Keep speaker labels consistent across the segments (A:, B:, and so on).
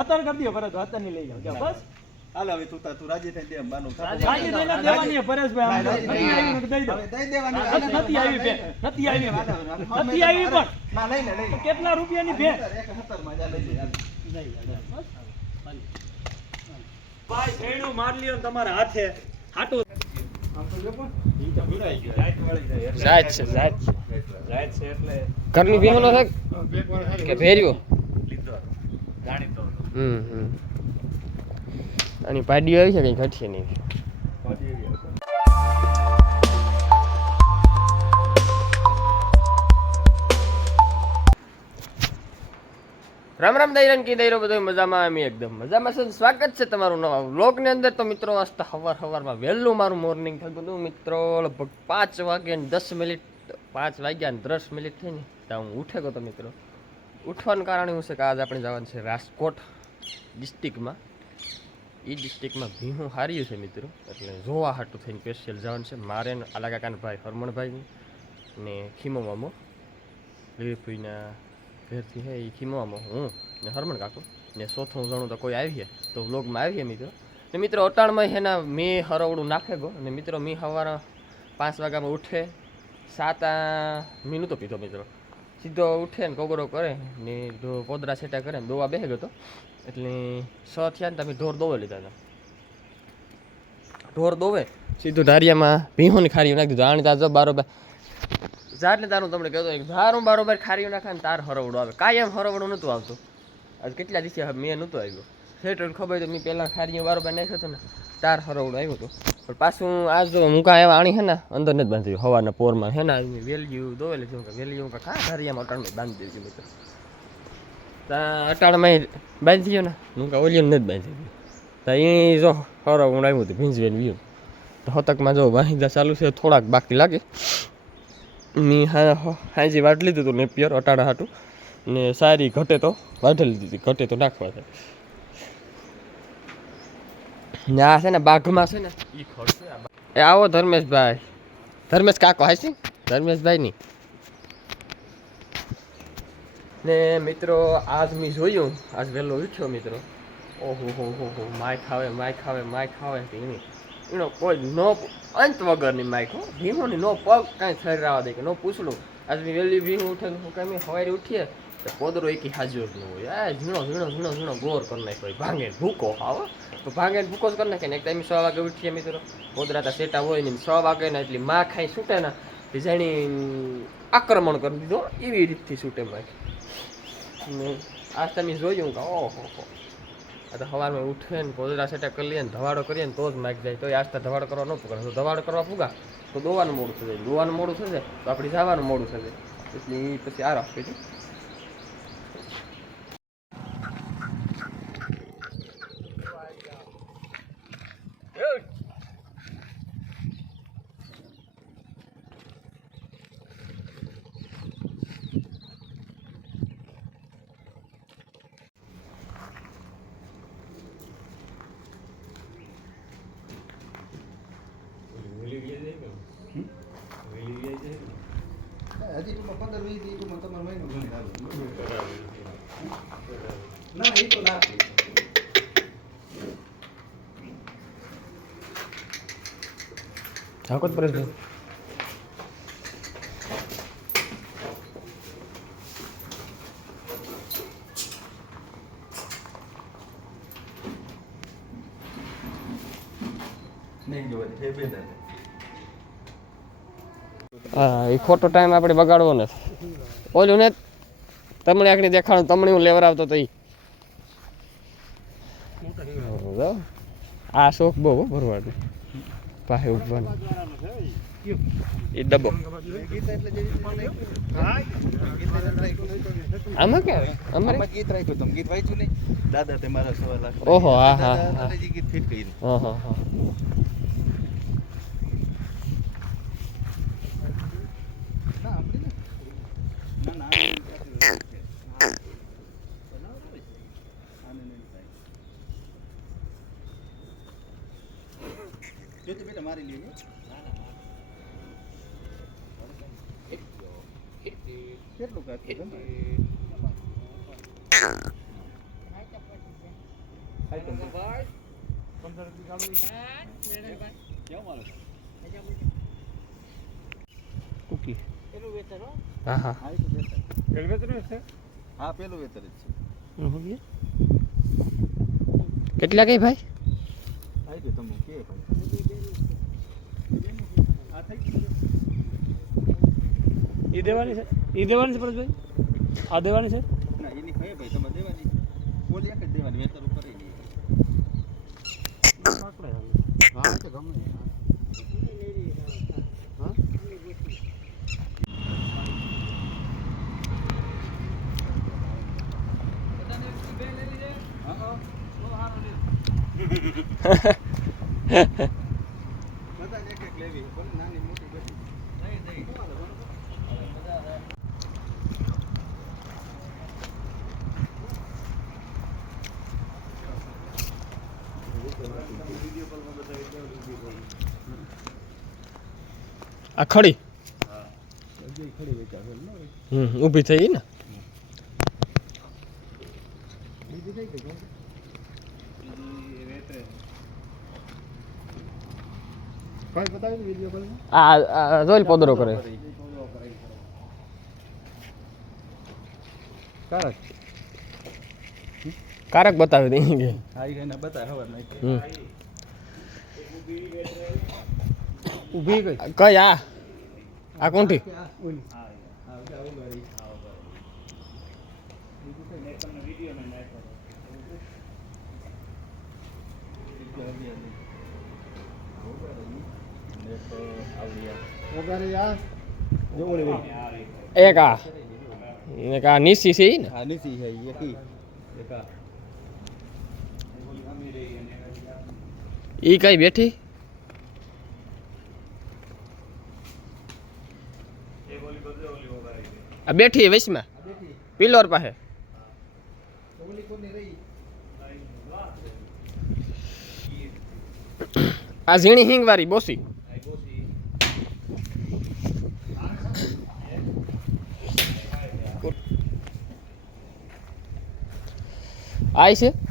A: હતર કરી દો ભરત હતરની લઈ જાઓ. જાઓ, બસ.
B: હાલો હવે તું તું રાજી થઈ દે થાતું.
A: રાજી થઈને દેવાની પરેશભાઈ આવી દઈ દો.
B: દઈ દેવાની.
A: નથી આવી બે નથી આવી નથી આવી પણ
B: ના લઈ લે લઈ
A: કેટલા રૂપિયાની ભેં
B: એક હતરમાં જા લઈ લે.
A: ભાઈ શેરડું માર લ્યો તમારા હાથે. હાટો. છે
C: જાત છે. જાત છે.
A: એટલે.
C: ઘરની બેહોનો છે? કે ભેર્યો?
A: લીધો. જાણીતો.
C: હમ હમ. આની પાડીઓ આવી છે કઈ ઘટશે નહીં? રામ રામ દૈરન કી દૈરો બધો મજામાં? અમે એકદમ મજામાં છે સ્વાગત છે તમારું નવા વ્લોગની અંદર. તો મિત્રો વાસ્તા હવાર હવારમાં વહેલું મારું મોર્નિંગ થયું હતું મિત્રો, લગભગ પાંચ વાગે ને દસ મિનિટ, પાંચ વાગ્યા ને દસ મિનિટ થઈ ને ત્યાં હું ઉઠે ગયો તો મિત્રો. ઉઠવાનું કારણ એવું છે કે આજે આપણે જવાનું છે રાજકોટ. ડિસ્ટ્રિક્ટમાં. એ ડિસ્ટ્રિક્ટમાં ભીહું હાર્યું છે મિત્રો. એટલે જોવા હાટું થઈને સ્પેશિયલ જવાનું છે. મારે ને આલા કાકાના ભાઈ હરમણભાઈ ને ખીમો મામો. લીલીફુઈના ઘેરથી હે એ ખીમવામાં હું ને હરમણ કાકો ને ચોથું જણું તો કોઈ આવીએ. તો વ્લોગમાં આવીએ મિત્રો. ને મિત્રો અટાણમાં એના મેં હરવડું નાખે ગો. ને મિત્રો મેં સવારે પાંચ વાગ્યામાં ઉઠે. સાત આ મી નહોતો પીધો મિત્રો. સીધો ઉઠે ને કોગરો કરે ને પોદરા છેટા કરે ને દોવા બેસે ગયો તો. એટલે છ થયા ને તમે ઢોર દોવે લીધા હતા. ઢોર દોવે? સીધું ધારિયામાં ને ખારી નાખી દીધું. આણી તાજો બારોબાર. ને તારું તમને કહેતો ધારું બારોબાર ખારીઓ નાખે ને તાર હરવડું આવે. કાયમ હરવડું નહોતું આવતું. આજ કેટલા દિવસે મેં નહોતું આવ્યું. સેટ ખબર તો મેં પહેલાં ખારીઓ બારોબાર નાખ્યો હતો ને તાર હરવડું આવ્યું હતું. પણ પાછું આજ જો કાંઈ એવા આણી હે ને અંદર નથી બાંધ્યું. હવાના પોરમાં હે ને વેલ્યુ દોવેલી છે. કે વેલ્યુ કે ધારિયામાં અટાણમાં બાંધી દેજો મિત્રો. અટાણમાં બાંધી ગયો ને. હું કાં ઓલિયમ નથી બાંધી ગયું. તો એ જો હરવડું આવ્યું હતું ભીંજવેન વ્યૂ. તો હતકમાં જો વાહિદા ચાલુ છે, થોડાક બાકી લાગે. મેં હા હાજી વાટ લીધું હતું નેપિયર અટાણા હાટું. ને સારી ઘટે તો વાઢે લીધી હતી, ઘટે તો નાખવા છે ને આ છે ને બાઘમાં છે ને. એ આવો ધર્મેશભાઈ. ધર્મેશ કાકો હાસી? ધર્મેશભાઈ ની ને મિત્રો, આજ મેં જોયું. આજ વહેલો ઉઠ્યો મિત્રો. ઓહો, હો હો હો, માઇક આવે માઇક આવે માઇક આવે કે એની કોઈ નો અંત વગરની માઇક, હો. ભીમોની નો પગ કાંઈ રહેવા દે કે નો પૂછડું આજ મેં વહેલી ભીમ ઉઠે, હું કાંઈ સવારે ઉઠીએ તો પોદરો એકી હાજર ન હોય. આ ઝીણો ઝીણો ઝીણો ઝીણો ગોર કરી નાખ્યો ભાંગે ભૂકો આવો તો ભાંગે ભૂકો જ કરી નાખે ને એક ટાઈમ સો વાગે ઉઠીએ મિત્રો. પોદરા તા સેટા હોય ને સો વાગે ને એટલી માં ખાઈ છૂટે ને જાણી આક્રમણ કરી દીધો એવી રીતથી છૂટે માઇક ને આજ તમે જોયું કે ઓહો આ તો સવારમાં ઉઠે ને પોદરા સેટા કરી લઈએ ને ધવાડો કરીએ ને તો જ માગી જાય. તો આસ્તા ધવાડો કરવા ન પૂગા તો ધવાડો કરવા પૂગા. તો દોવાનું મોડું થશે દોવાનું મોડું થશે તો આપણે જવાનું મોડું થશે એટલે એ પછી આ રાખી છે
B: હજી તો પંદર વીસ દી ટૂંકમાં તમારે મહિનો ગણી હાલો. ના એ તો ના
C: ઝાકોત પરેશભાઈ.
B: નહીં જોવે છે બે દાદા
C: હા એ ખોટો ટાઈમ આપણે બગાડવો નથી. ઓલું ને તમને આખડી દેખાડું તમને હું લેવરાવતો તો એ આ શોખ બહુ હો ભરવાનું પાસે ઉભવાનું એ ડબ્બો. આમાં કે અમારે?
B: ગીત રાખ્યું તમે ગીત વાંચ્યું નહીં? દાદા તે મારા
C: ઓહો, હા, હા,
B: દાદા
C: હા.
B: દાદાજી ગીત ફિટ કર્યું.
C: હા હા હા
B: ના સાંભળી ને ના ના આને નહીં થાય. જોતી બેટા મારી લઈએ કેટલું
C: કુકી
B: પેલું વેતર હો.
C: હા હા.
B: હા વેતર. વેતર હા પેલું વેતર જ છે.
C: કેટલા કઈ ભાઈ?
B: તમે કે ભાઈ
A: ઈ દેવાની છે? ઈ દેવાની છે પરેશભાઈ આ દેવાની છે?
B: ના એની કઈ ભાઈ તમે દેવાની બોલી એક જ દેવાની વેતર ઉપર ય નહીં હા તો ગમે હા. બધાને એક એક લેવી ભલે નાની મોટી બધી
C: આ ખડી? હમ ઊભી થઈ ને?
B: ભાઈ બતાવી વીડિયો
C: આ આ પોદરો કરે.
B: કારક.
C: કારક બતાવી દે કે.
B: બતાવે ખબર નહીં ઊભી ગઈ
C: કઈ આ. આ કોણથી? એક આ. એક આ નીસી છે ને?
B: હા નીચી છે એક આ.
C: ઈ કઈ બેઠી? આ બેઠી વૈશમાં પિલોર પાસે? આ ઝીણી હિંગ વાળી બોસી. આય છે?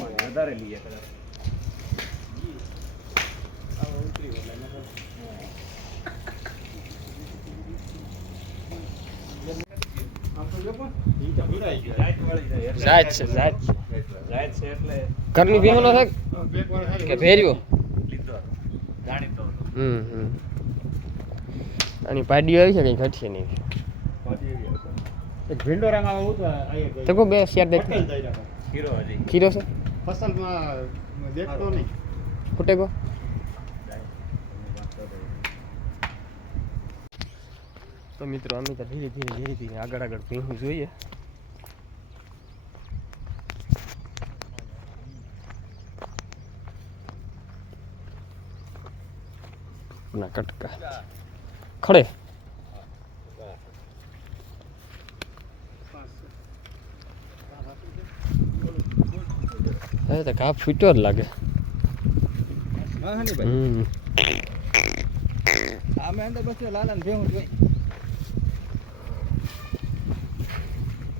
A: હોય વધારે લઈએ કદાચ
C: જાત છે જાય છે.
A: જાય છે એટલે
C: ઘરની બેહનો છે કે ભેર્યો?
A: લીધો જાણીતો
C: હમ હમ. આની પાડીઓ આવી છે કઈ ઘટશે નહીં.
B: એક ભીંડો રંગ આવા ઉતો આયે
C: તો કો બે શેર દે
A: હીરો હજી.
C: ખીરો છે?
B: ફસલમાં દેખતો નહીં.
C: ફૂટે તો મિત્રો અમે તો ધીરે ધીરે ધીરે ધીરે આગળ આગળ ભીહું જોઈએ. ના કટકા. ખડે. હવે તો કાપ ફૂટ્યો જ લાગે. હમ.
B: આમે અંદર બસ લાલાને ભેહું જોઈ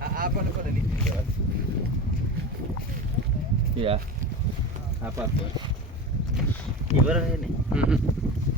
B: આ આ પણ પર નીચે જવા યા આ પર ઈ બરાબર હે ને
C: હમ.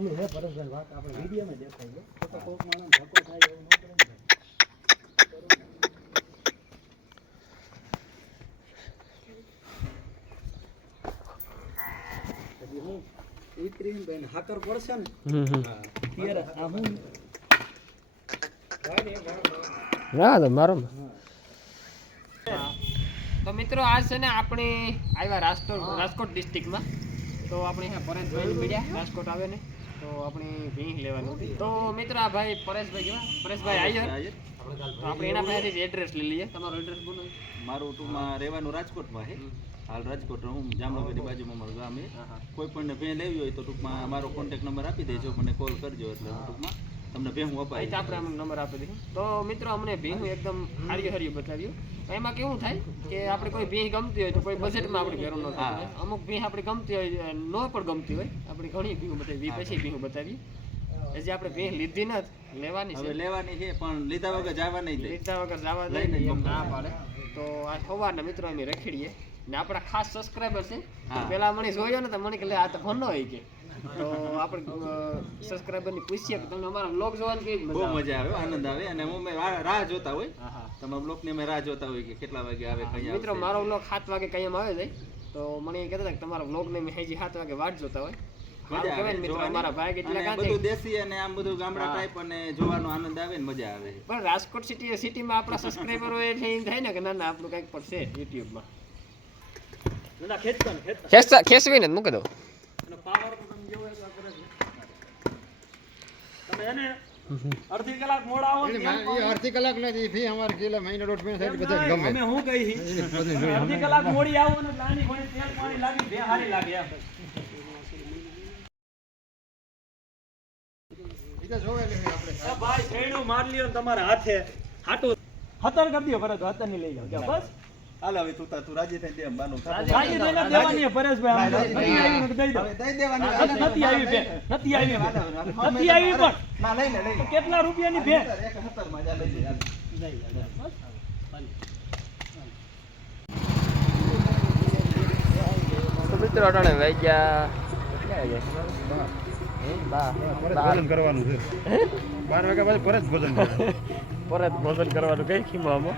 C: મને
A: છે પરેશભાઈ વાત આપણે વિડીયોમાં દેખાય છે. તો કોક માણસ ધક્કો થાય એવું ન કરે ને ભાઈ. હજી હું ઉતરીને તો એને હાકર પડશે ને? ત્યારે હું?
C: ના તો મારો તો મિત્રો આજ છે ને આપણે આવ્યા રાજકોટ રાજકોટ ડિસ્ટ્રિક્ટમાં તો આપણે અહીંયા પરેશભાઈ મળ્યા રાજકોટ આવે ને. તો આપણી ભીંગ લેવાનું હતું. તો મિત્ર આ ભાઈ પરેશભાઈ કેવા? પરેશભાઈ આવ્યો તો આપણે એના પાસેથી એડ્રેસ લઈ લઈએ. તમારો એડ્રેસ બોલો.
B: મારું ટૂંકમાં રહેવાનું રાજકોટમાં છે હાલ રાજકોટ હું જામનગરની બાજુમાં મારું ગામ છે કોઈ પણ ભેં લેવી હોય તો ટૂંકમાં મારો કોન્ટેક્ટ નંબર આપી દેજો મને કોલ કરજો એટલે હું. ટૂંકમાં તમને ભેહું
C: અપાય. તો આપણે નંબર આપી દીધો તો મિત્રો અમને ભેહું એકદમ હારી હરી બતાવ્યું. એમાં કેવું થાય કે આપણે કોઈ ભીંગ ગમતી હોય તો કોઈ બજેટમાં આપણે ભેરું ન થાય. અમુક ભીંગ આપણે ગમતી હોય ન પણ ગમતી હોય. આપણે ઘણી ભીંગ બતાવી પછી ભીંગ બતાવી હજી આપણે ભીંગ લીધી નથી લેવાની છે.
B: લેવાની છે પણ લીધા વગર જવા નહીં
C: લીધા વગર જવા દે
B: લઈને
C: એમ ના પાડે. તો આ સવારના મિત્રો અમે રખડીએ. ને આપણા ખાસ સબસ્ક્રાઇબર છે. પેલા મને જોયો ને તો મને કે આ તો ભણો હોય કે. તો આપણે સબસ્ક્રાઇબરની પૂછીએ કે તમને અમારા બ્લોગ જોવાની કેવી
B: બહુ
C: મજા આવે
B: આનંદ આવે અને અમે રાહ જોતા હોય. તમારા બ્લોકની અમે રાહ જોતા હોય કે કેટલા વાગે આવે કઈ
C: મિત્રો મારો બ્લોગ સાત વાગે કઈ આવે જાય તો મને એ કહેતા હતા કે તમારા બ્લોગ ને મેં હજી સાત વાગે વાટ જોતા હોય. ને
B: ને
C: રાજકોટ સિટી સિટીમાં આપણા સબસ્ક્રાઈબરો એટલે એમ થાય ને કે ના ના આપણું કંઈક છે યુટ્યુબમાં
A: ના ખેંચતા ને ખેંચતા
C: ખેંચતા ખેંચવીને મૂકી દો
A: અડધી કલાક મોડા આવો
D: એ અડધી કલાક નથી ફી અમારે કિલો મહિનો દોઢ મહિનો થાય બધા ગમે
A: અમે હું કહી? અડધી કલાક મોડી આવો ને લાની ઘણી તેલ પાણી લાગી બે હારી લાગે એમ ભાઈ માર લ્યો ને તમારા હાથે હાટું હતર કરી દો પરત હતરની લઈ જાઓ જાઓ, બસ
B: હાલ હવે તું તું રાજી થઈ દે બાનું
A: રાજી થઈને દેવાની પરેશભાઈ આમ નથી આવી ને દઈ દો.
B: દઈ દેવાની.
A: નથી આવી ભે નથી આવી ભે નથી આવી પણ.
B: ના લઈ લે લઈ
A: કેટલા રૂપિયાની ભે
B: એક હતરમાં જા લઈ લે હાલ.
C: તો મિત્રો અટાણે વાગ્યા કેટલા વાગ્યા? બા-.
D: ભોજન કરવાનું છે. બાર વાગ્યા પછી પરત ભોજન
C: પરત ભોજન કરવાનું કઈ ખીમામાં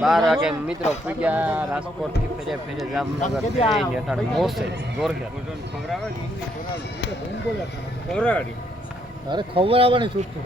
C: બાર વાગે મિત્રો પૂગ્યા રાજકોટથી ફેરે ફેરે જામનગર મોસે
D: અરે ખબર આવવાની છૂટ છે.